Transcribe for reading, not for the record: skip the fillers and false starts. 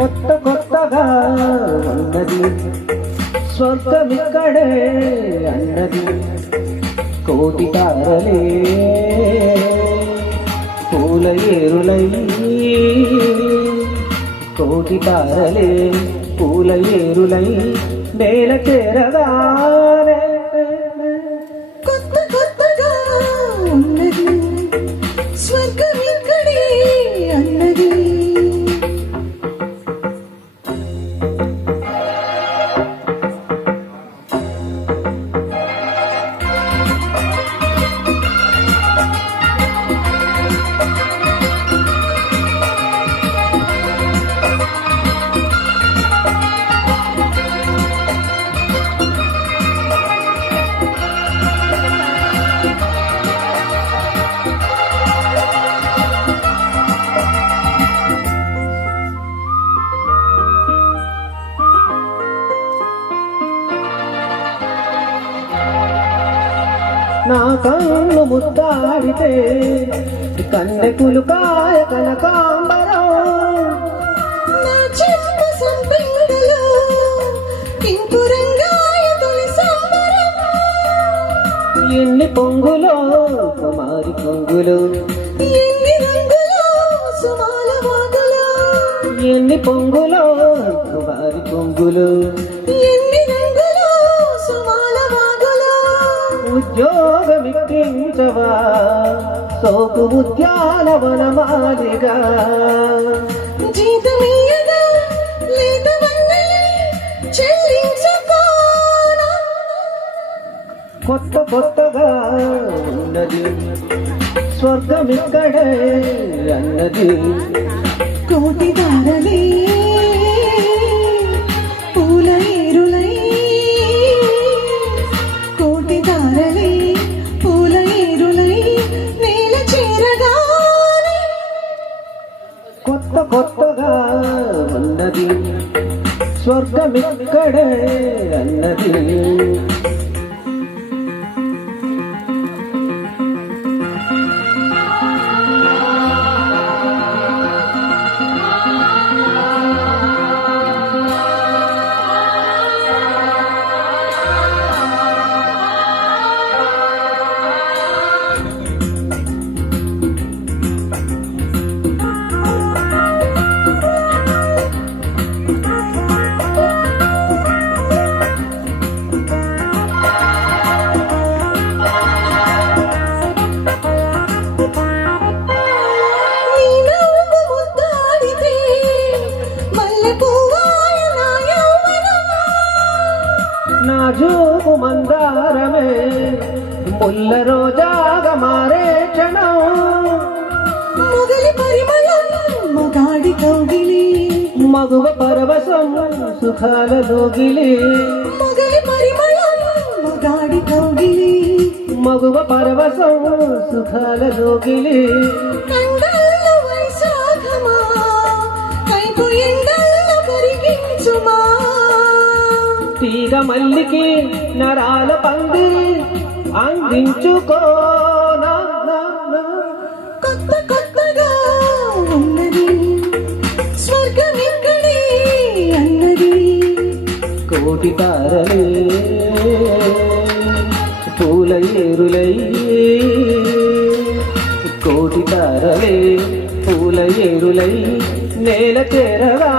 కొత్త కొత్తగా ఉన్నది స్వర్గమిక్కడే అన్నది కోటి తారలే పూల ఏరులై కోటి తారలే పూల ఏరులై నేల చేరగానే కొత్త కొత్తగా ఉన్నది స్వర్గమిక్కడే అన్నది నా కన్ను ముద్దాడితే కన్నెకులు కాయ కనకాంబరం నా చెంప సంపెంగలో కింకురంగాయ తొలి సంబరం ఎన్ని పొంగులో కుమారి పొంగులు ఎన్ని రంగులో సుమాల వాగులో ఎన్ని పొంగులో కుమారి పొంగులు ఎన్ని రంగులో సుమాల వాగులో ఉద్యోగమిక్కించవా సోకు ఉద్యానవనమాలిగా జీతమీయగా లేతవన్నీ చెల్లించుకోనా కొత్త కొత్తగా ఉన్నది స్వర్గమిక్కడే అన్నది కోటి తారలే పూల ఏరులై కోటి తారలే పూల ఏరులై నేల చేరగానే కొత్త కొత్తగా ఉన్నది స్వర్గమిక్కడే అన్నది నీ నవ్వు ముద్దాడితే మల్లెపువ్వాయ నా యౌవనం నా జోగు మందారమే ముల్ల రోజాగా మారే క్షణం మొగలి పరిమళం మగాడి కౌగిలి మగువ పరవశం సుఖాల లోగిలి మొగలి పరిమళం మగాడి కౌగిలి మగువ పరవశం సుఖాల లోగిలి కండల్లో వైశాఖమా కైపు ఎండల్లో కరిగించుమా తీగ మల్లికి నరాల పందిరి అందించుకోనా కొత్త కొత్తగా ఉన్నది స్వర్గమిక్కడే అన్నది కోటి తారలే పూల ఏరులై కోటి తారలే పూల ఏరులై నేల చేరగా